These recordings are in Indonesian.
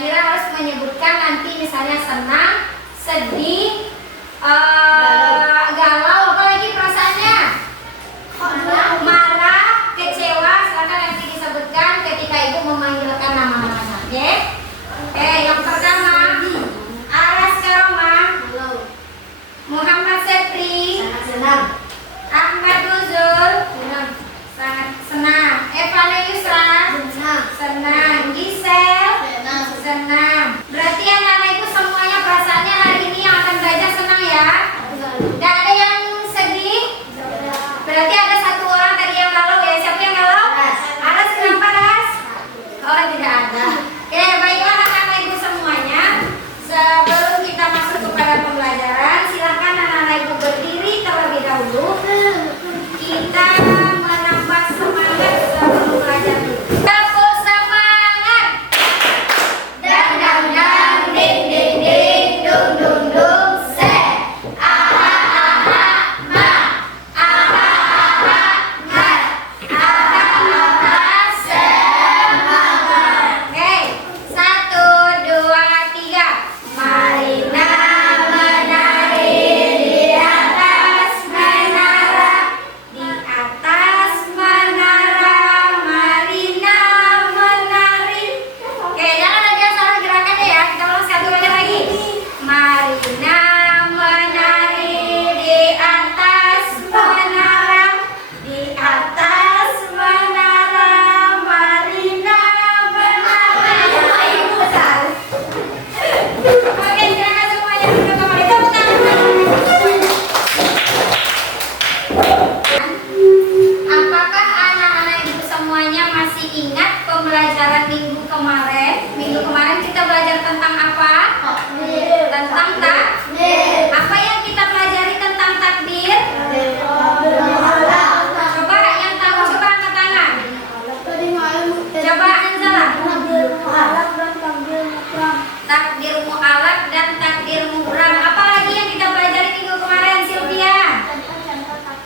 Nabila harus menyebutkan nanti misalnya senang, sedih, galau, apalagi perasaannya, marah, kecewa. Silakan nanti disebutkan ketika ibu memanggilkan nama-namanya. Oke? Oke, yang pertama Aras Karoma, Muhammad Sepri, Sangat senang. Ahmad Nuzul, sangat senang. Evane Yusra, Senang. senang. Gisel, Senang. senang. Berarti anak-anak ibu semuanya perasaannya hari ini yang akan belajar senang ya. Tidak ada yang sedih. Berarti ada satu orang tadi yang galau ya. Siapa yang galau? Aras, kenapa Aras? Oh, tidak ada. Oke, baiklah anak-anak ibu semuanya. Sebelum kita masuk kepada pembelajaran, silakan anak-anak ibu berdiri terlebih dahulu. Kita menambah semangat sebelum belajar. Tepuk semangat. Dang dang dang, ding ding ding, dung dung dung, se. Aha aha ma, aha aha ma, aha aha semangat. Oke, 1, 2, 3. Marina menari di atas menara, di atas menara Marina menari. Oke, jangan ada salah gerakannya ya. Kita ulang satu kali lagi. Marina menari di atas menara, di atas menara Marina menari. Oke, silakan semuanya duduk kembali. Tepuk tangan. Apakah anak-anak ibu semuanya masih ingat pembelajaran minggu kemarin? Minggu kemarin kita belajar tentang apa? Tentang takdir. Apa yang kita pelajari tentang takdir? Coba yang tahu, coba angkat tangan. Coba Anzala. Takdir mu'alaf dan takdir mubram. Apa lagi yang kita pelajari minggu kemarin, Sylvia?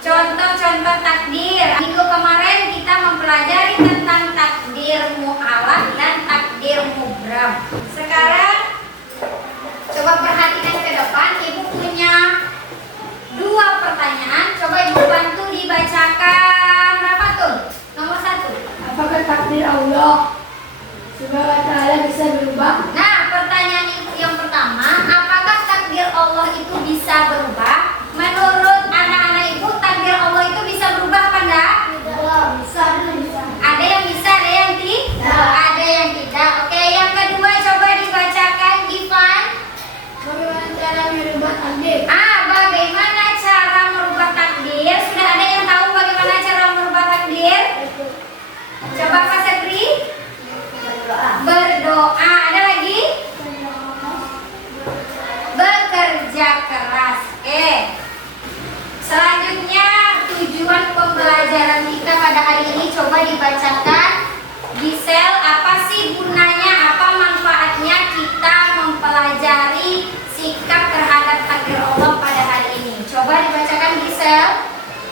Contoh-contoh takdir. Minggu kemarin kita mempelajari tentang takdir mu'alaf dan takdir mubram. Sekarang coba perhatikan ke depan. Ibu punya 2 pertanyaan. Coba ibu bantu dibacakan. Berapa tuh? Nomor 1. Apakah takdir Allah Subhanahu wa ta'ala bisa berubah? Nah, pertanyaan ibu yang pertama, apakah takdir Allah itu bisa berubah? Menurut anak-anak ibu, takdir Allah itu bisa berubah apa enggak? Bisa. Ada yang bisa, ada yang tidak. Ada yang tidak. Oke, yang kedua coba dibacakan, Ivan. Bagaimana cara merubah takdir? Bagaimana cara merubah takdir? Sudah ada yang tahu bagaimana cara merubah takdir? Coba Kak Sepri. Berdoa. Ada lagi? Bekerja keras. Oke. Selanjutnya tujuan pembelajaran kita pada hari ini coba dibacakan. Gisel, apa sih gunanya, apa manfaatnya kita mempelajari sikap terhadap takdir Allah pada hari ini? Coba dibacakan Gisel.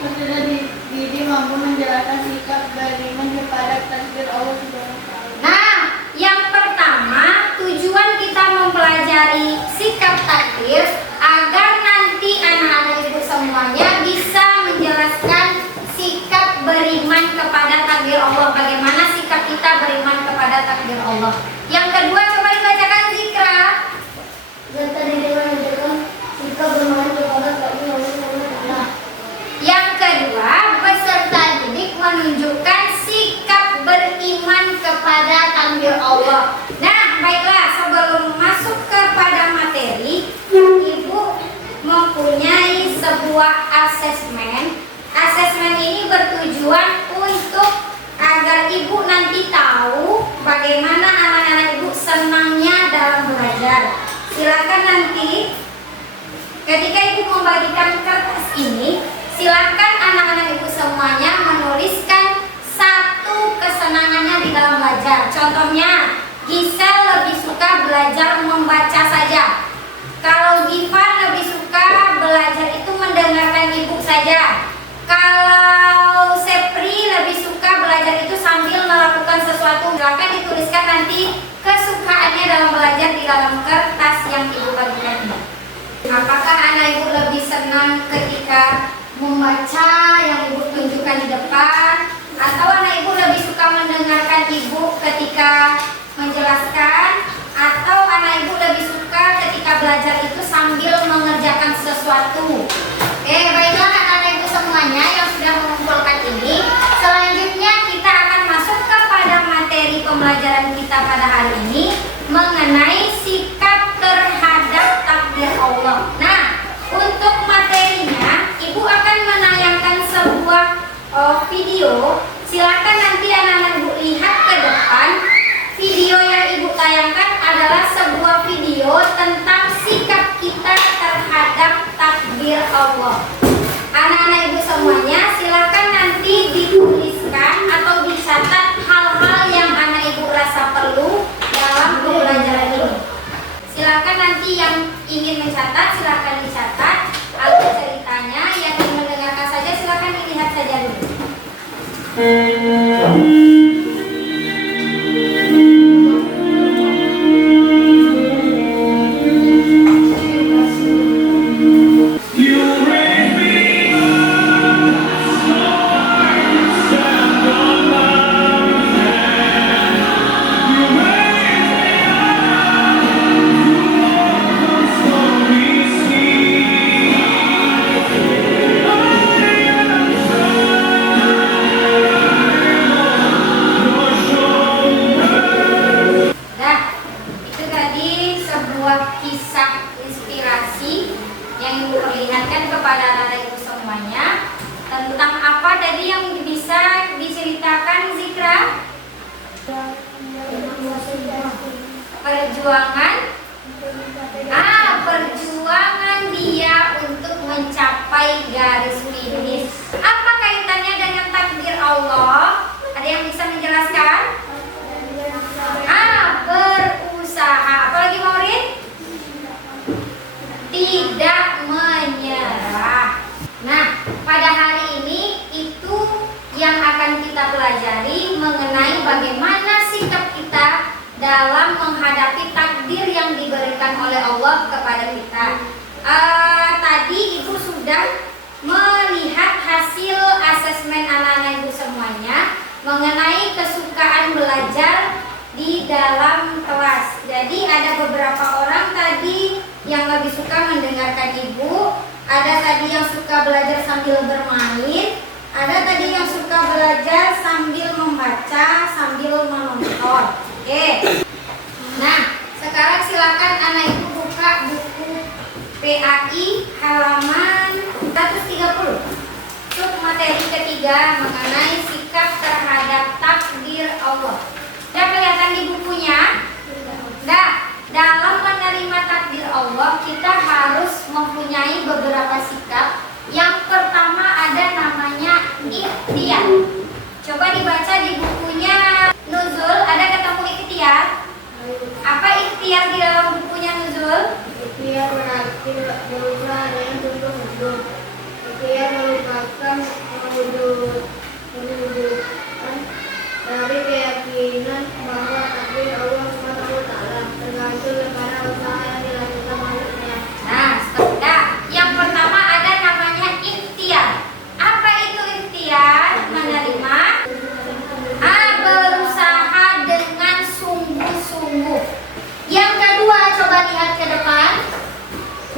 Sudah dididik mampu menjalankan sikap beriman kepada takdir Allah Subhanahu wa ta'ala. Nah, yang pertama tujuan kita mempelajari sikap takdir agar nanti anak-anak ibu semuanya bisa menjelaskan sikap beriman kepada takdir Allah. Bagaimana sikap kita beriman kepada takdir Allah. Yang kedua coba dibacakan Zikra. Dan tadi dengan menjalankan sikap beriman kepada takdir Allah Subhanahu wa ta'ala. Yang kedua, peserta didik menunjukkan sikap beriman kepada takdir Allah. Nah, baiklah, sebelum masuk kepada materi, Ibu mempunyai sebuah asesmen. Asesmen ini bertujuan untuk agar Ibu nanti tahu bagaimana anak-anak Ibu senangnya dalam belajar. Silakan nanti ketika Ibu membagikan kertas ini, silakan anak-anak ibu semuanya menuliskan satu kesenangannya di dalam belajar. Contohnya, Gisel lebih suka belajar membaca saja. Kalau Givan lebih suka belajar itu mendengarkan ibu saja. Kalau Sepri lebih suka belajar itu sambil melakukan melakukan sesuatu, silakan dituliskan nanti kesukaannya dalam belajar di dalam kertas yang ibu bagikan ini. Apakah anak ibu lebih senang ketika membaca yang ibu tunjukkan di depan, atau anak ibu lebih suka mendengarkan ibu ketika menjelaskan, atau anak ibu lebih suka ketika belajar itu sambil mengerjakan sesuatu? Oke, baiklah anak-anak ibu semuanya yang sudah mengumpulkan ini. Selanjutnya kita akan masuk kepada materi pembelajaran kita pada hari ini mengenai sikap terhadap takdir Allah. Nah, untuk materinya ibu akan menayangkan sebuah video. Silakan nanti anak-anak ibu lihat ke depan. Video yang ibu tayangkan adalah sebuah video tentang sikap kita terhadap takdir Allah. Anak-anak ibu semuanya silakan nanti dituliskan atau dicatat hal-hal yang anak ibu rasa perlu dalam pembelajaran ini. Silakan nanti yang ingin mencatat silakan dicatat alur ceritanya, yang ingin mendengarkan saja silakan dilihat saja dulu. Tentang apa tadi yang bisa diceritakan, Zikra? Perjuangan perjuangan dia untuk mencapai garis finish. Apa kaitannya dengan takdir Allah? Ada yang bisa menjelaskan? Berusaha. Apalagi Maureen? Tidak menyerah. Nah, pada hari ini itu yang akan kita pelajari mengenai bagaimana sikap kita dalam menghadapi takdir yang diberikan oleh Allah kepada kita. Tadi ibu sudah melihat hasil asesmen anak-anak ibu semuanya mengenai kesukaan belajar di dalam kelas. Jadi ada beberapa orang tadi yang lebih suka mendengarkan ibu, ada tadi yang suka belajar sambil bermain, ada tadi yang suka belajar sambil membaca, sambil menonton. Oke. Nah, sekarang silakan anak ibu buka buku PAI halaman 130. Untuk materi ketiga mengenai sikap terhadap takdir Allah. Sudah kelihatan di bukunya? Nah, dalam menerima takdir Allah kita harus mempunyai beberapa sikap. Yang pertama ada namanya ikhtiar. Coba dibaca di bukunya Nuzul, ada ketemu ikhtiar? Apa ikhtiar di dalam bukunya Nuzul? Ikhtiar berarti berusaha dengan untuk hidup. Ikhtiar merupakan mewujudkan dari keyakinan bahwa takdir Allah SWT tergantung kepada usaha yang dilakukan manusia. Nah, stop. Yang pertama ada namanya ikhtiar. Apa itu ikhtiar? Menerima. Berusaha dengan sungguh-sungguh. Yang kedua, coba lihat ke depan.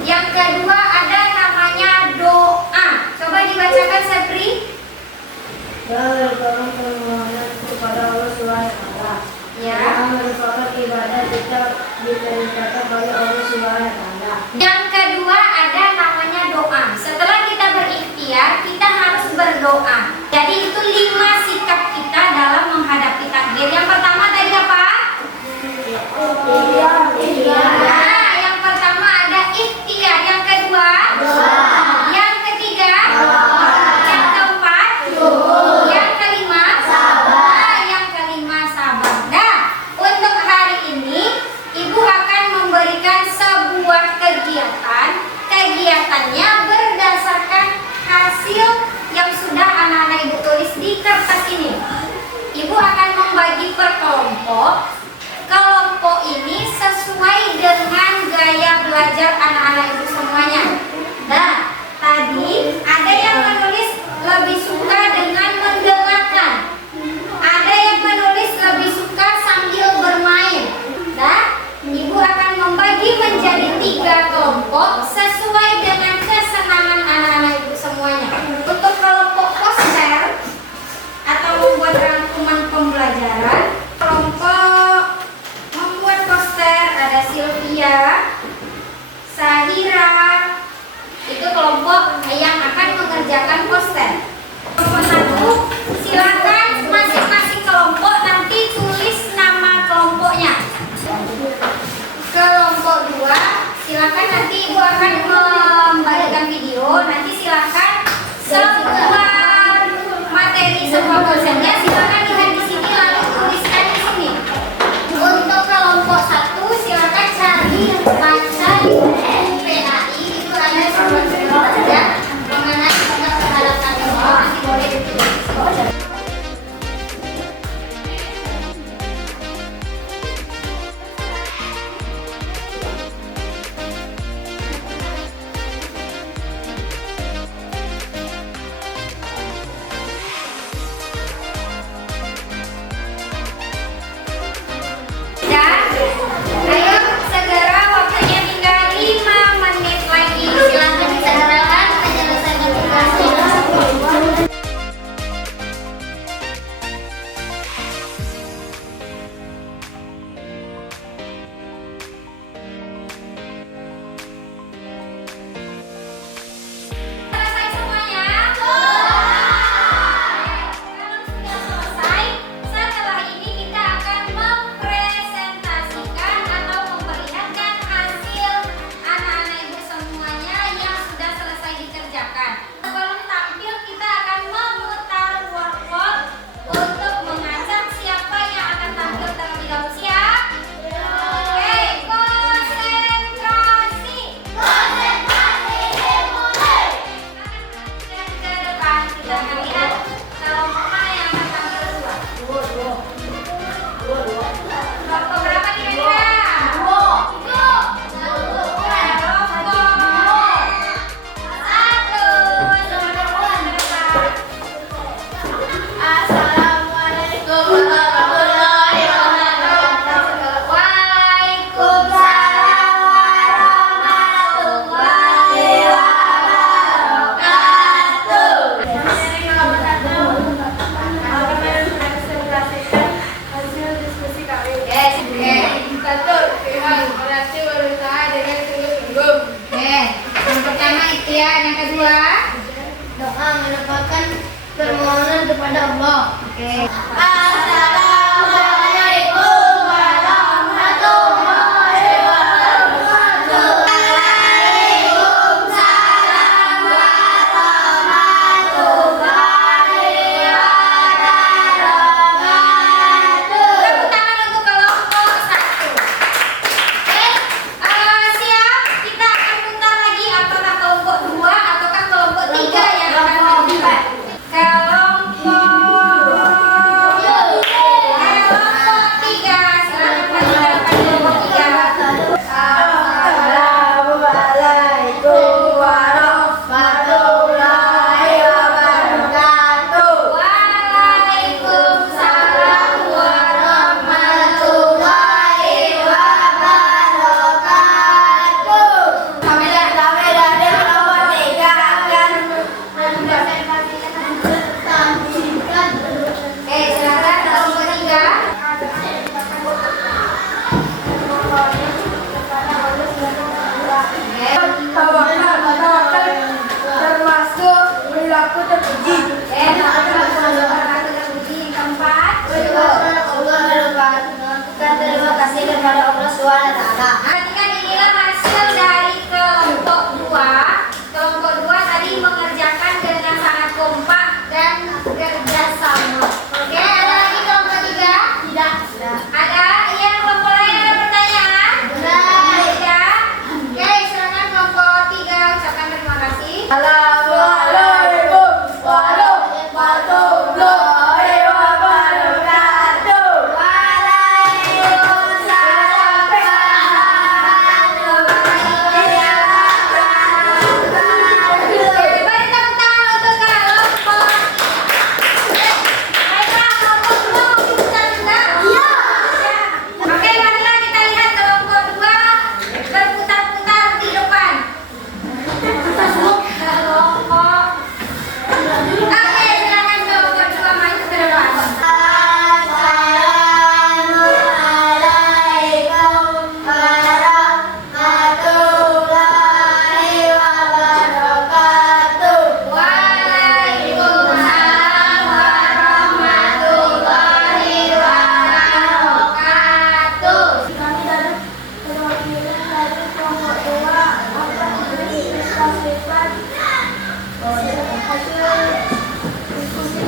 Yang kedua ada namanya doa. Coba dibacakan, Sepri. Dan merupakan permohonan kepada Allah SWT. Ya. Yang merupakan ibadah kita diperintahkan oleh Allah SWT. Yang kedua ada namanya doa. Setelah kita berikhtiar, kita harus berdoa. Jadi itu 5 sikap kita dalam menghadapi takdir. Yang pertama tadi apa? Nah, yang pertama ada ikhtiar. Yang kedua? Yang ketiga? Yang keempat? Yang kelima? Yang kelima sabar. Nah, untuk hari ini Ibu akan memberikan kelompok ini sesuai dengan gaya belajar anak-anak ibu semuanya. Nah, tadi ada yang menulis lebih suka dengan mendengarkan, ada yang menulis lebih suka sambil bermain. Nah, ibu akan membagi menjadi 3 kelompok sesuai dengan kesenangan anak-anak ibu semuanya. Untuk kelompok poster atau membuat rangkuman pembelajaran, kelompok membuat poster ada Sylvia, Sahira, itu kelompok yang akan mengerjakan poster. Kelompok 1, silakan masing-masing kelompok nanti tulis nama kelompoknya. Kelompok 2, silakan nanti ibu akan membagikan video. Nanti silakan semua materi semua dosennya silakan lihat di sini lalu tuliskan di sini. Untuk kelompok 1 silakan cari baca di PAI itu ada semua ada mengenai pengharapan nanti boleh ditulis. Ayo segera, waktunya tinggal 5 menit lagi. Silakan disegerakan menyelesaikan tugasnya. Selesai semuanya? Kalau sudah selesai, setelah ini kita akan mempresentasikan atau memperlihatkan hasil anak-anak ibu semuanya yang sudah selesai dikerjakan. Sebelum tampil, kita akan memutar workboard untuk mengajak siapa yang akan tampil terlebih dahulu. Siap? Oke, konsentrasi. Dan ke depan kita akan lihat kelompok mana yang akan tampil dua. Kelompok berapa kira-kira? Assalamualaikum warahmatullahi wabarakatuh. Waalaikumsalam warahmatullahi wabarakatuh. Hasil diskusi kami. Yes, Satu, pihak berarti berusaha dengan sungguh-sungguh. yang pertama ikhtiar, yang kedua Doa menempatkan permohonan kepada Allah. oke. Assalamualaikum warahmatullahi wabarakatuh. Waalaikumsalam warahmatullahi wabarakatuh. Tepuk tangan untuk kelompok 1. Oke, siap? Kita akan putar lagi apakah kelompok 2 ataukah kelompok 3 yang akan terlibat. Kelompok 3, silakan perkenalkan kelompok 3. Assalamualaikum warahmatullahi wabarakatuh. Waalaikumsalam Warahmatullahi wabarakatuh. Kami dari kelompok 3 akan mempresentasikan. Oke, silakan kelompok 3. Tawakal termasuk perilaku terpuji. Keempat. Allah melakukan terima kasih kepada Allah SWT. Perhatikan inilah hasil dari kelompok 2. Kelompok 2 tadi mengerjakan dengan sangat kompak dan kerjasama. Oke, ada lagi kelompok 3? Tidak. Ada? Iya, kelompok lain ada pertanyaan? Tidak. Oke, silakan kelompok 3 ucapkan terima kasih. Assalamualaikum warahmatullahi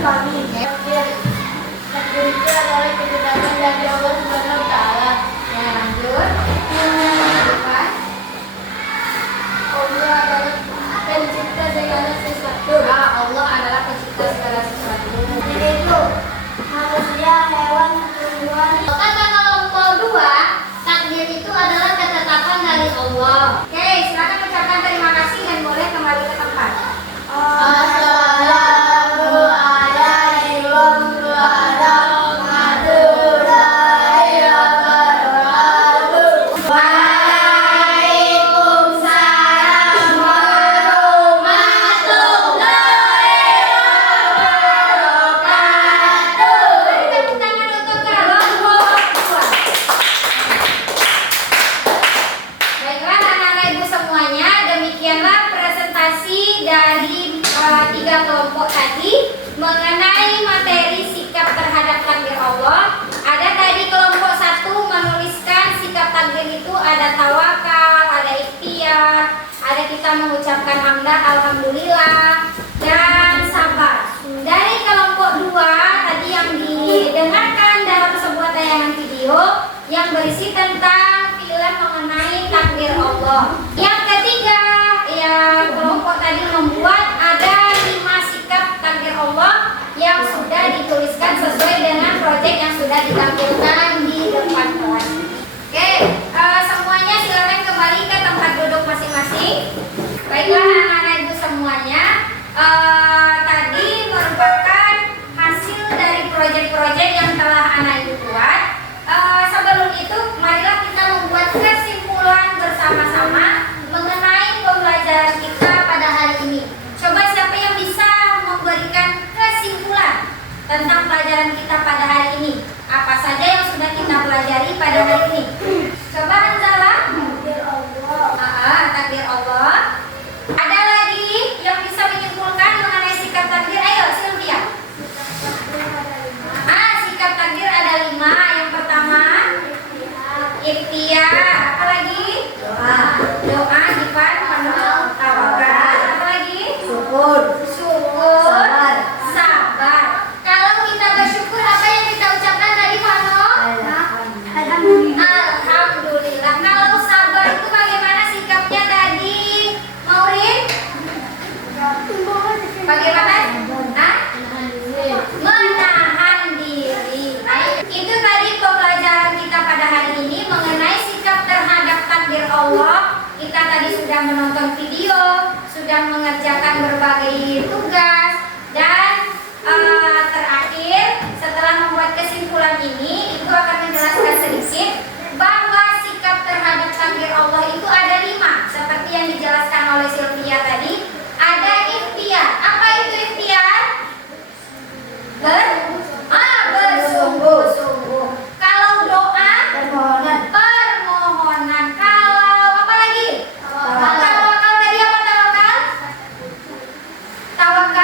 kami. Takdir itu adalah ketetapan dari Allah Subhanahu wa taala. Ya, lanjut. Apa? Allah adalah pencipta segala sesuatu. Allah adalah pencipta segala sesuatu. Yaitu manusia, hewan, tumbuhan. Kata kelompok 2, takdir itu adalah ketetapan dari Allah. Oke, silakan ucapkan terima kasih dan boleh kembali ke tempat. Assalamualaikum warahmatullahi wabarakatuh. Waalaikumsalam warahmatullahi wabarakatuh. Beri tepuk tangan untuk kelompok 2. Baiklah anak-anak ibu semuanya, demikianlah presentasi dari 3 kelompok tadi mengenai materi sikap terhadap takdir Allah. Ada tadi kelompok 1 menuliskan sikap takdir itu ada tawakal, ada ikhtiar, ada kita mengucapkan hamdah, alhamdulillah, dan sabar. Dari kelompok 2 tadi yang didengarkan dalam sebuah tayangan video yang berisi tentang film mengenai takdir Allah. Yang ketiga, ya kelompok tadi membuat ada 5 sikap takdir Allah yang sudah dituliskan sesuai dengan proyek yang sudah ditampilkan di depan kelas. Oke, semuanya silakan kembali ke tempat duduk masing-masing. Baiklah anak-anak ibu semuanya, tadi merupakan hasil dari proyek-proyek yang telah anak ibu buat. Sebelum itu, marilah kita membuat kesimpulan bersama-sama mengenai pembelajaran kita pada hari ini. Coba siapa yang bisa memberikan kesimpulan tentang pelajaran kita pada hari ini? Apa saja yang sudah kita pelajari pada hari ini? Coba Hanzala. Takdir Allah. Takdir Allah. Ada lagi yang bisa menyimpulkan mengenai sikap takdir? Ayo Sylvia. Sikap takdir ada 5. Yang pertama ikhtiar. Apa lagi? Doa Dipan, tawakal. Apa lagi? Syukur. Sabar. Kalau kita bersyukur, apa yang kita ucapkan tadi, Fano? Alhamdulillah. Kalau sabar itu bagaimana sikapnya tadi, Maureen? Bagaimana? Menahan diri. Itu tadi pembelajaran kita pada hari ini mengenai sikap terhadap takdir Allah. Kita tadi sudah menonton video, sudah mengerjakan berbagai tugas, dan terakhir setelah membuat kesimpulan ini, Ibu akan menjelaskan sedikit bahwa sikap terhadap takdir Allah itu ada 5, seperti yang dijelaskan oleh Sylvia tadi. Ada ikhtiar. Apa itu ikhtiar? Bersungguh-sungguh. Kalau doa, permohonan. Kalau apa lagi? Tawakal tadi apa tawakal? Tawakal